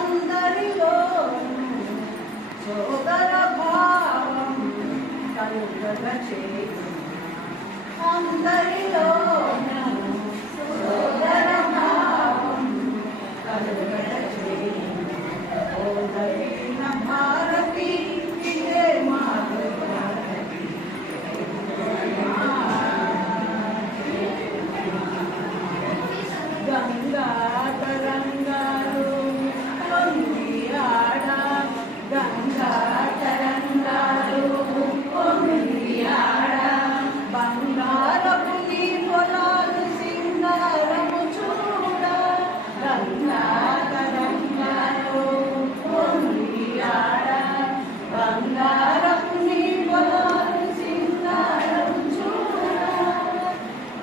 అందరిలో సోదర భావం కలుగల చేయును అందరిలో సోదర భావం కలుగల చేయును ఓ దక్షిణ భారతి ఇదే మాతృ భారతి గంగా తరంగాలు పొంగియాడ గంగా తరంగాలు పొంగియాడ బంగారపు నీ పొలాలు సింగారము చూడ గంగా తరంగాలు పొంగియాడ బంగారపు నీ పొలాలు సింగారము చూడ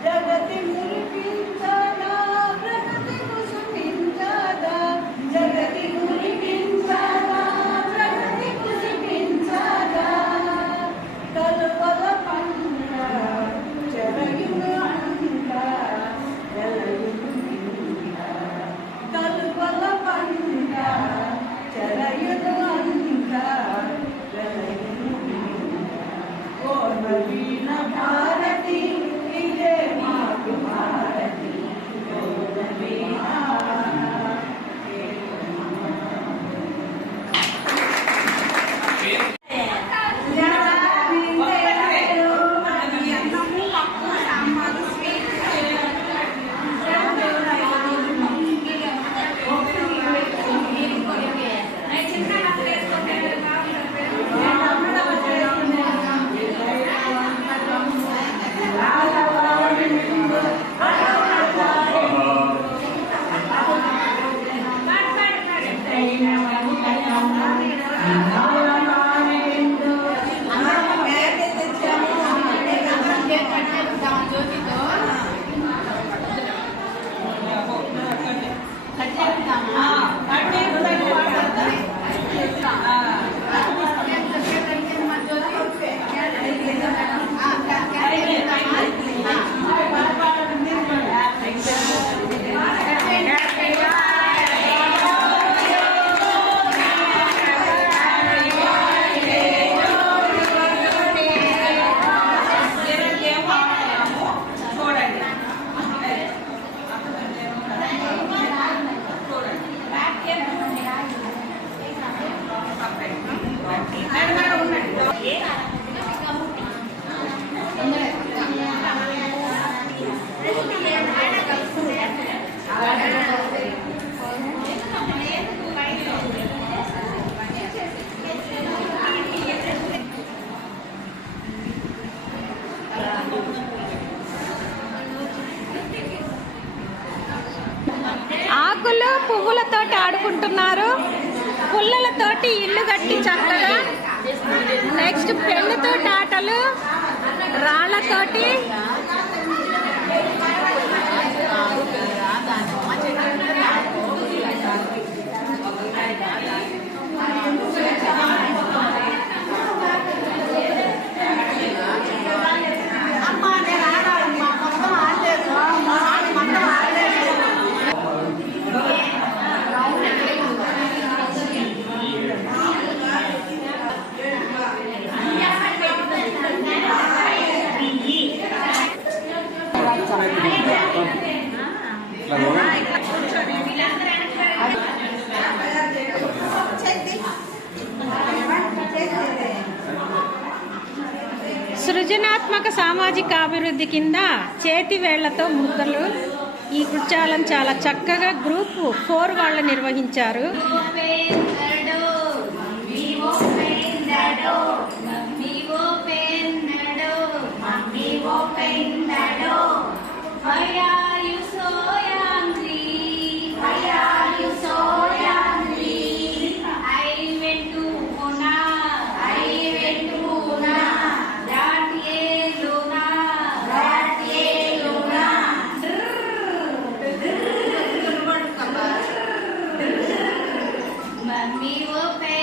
జగతి మురిపించదా ప్రగతి కుసుమించదా జగతి మురిపించదా ప్రగతి కుసుమించదా కలువల పంట చెరయును అంట వెలయును నిండ కలువల పంట చెరయును అంట వెలయును నిండ ఓ నవీన భారతి ఇదే మాకు భారతి ఓ నవీన ఆకులు పువ్వులతోటి ఆడుకుంటున్నారు, పుల్లలతోటి ఇల్లు కట్టి చక్కగా. నెక్స్ట్ పెన్నుతోటి ఆటలు, రాళ్లతోటి. సృజనాత్మక సామాజిక అభివృద్ధి కింద చేతి వేళ్లతో ముద్దలు ఈ కృత్యాలను చాలా చక్కగా గ్రూప్ 4 వాళ్ళు నిర్వహించారు. Mami,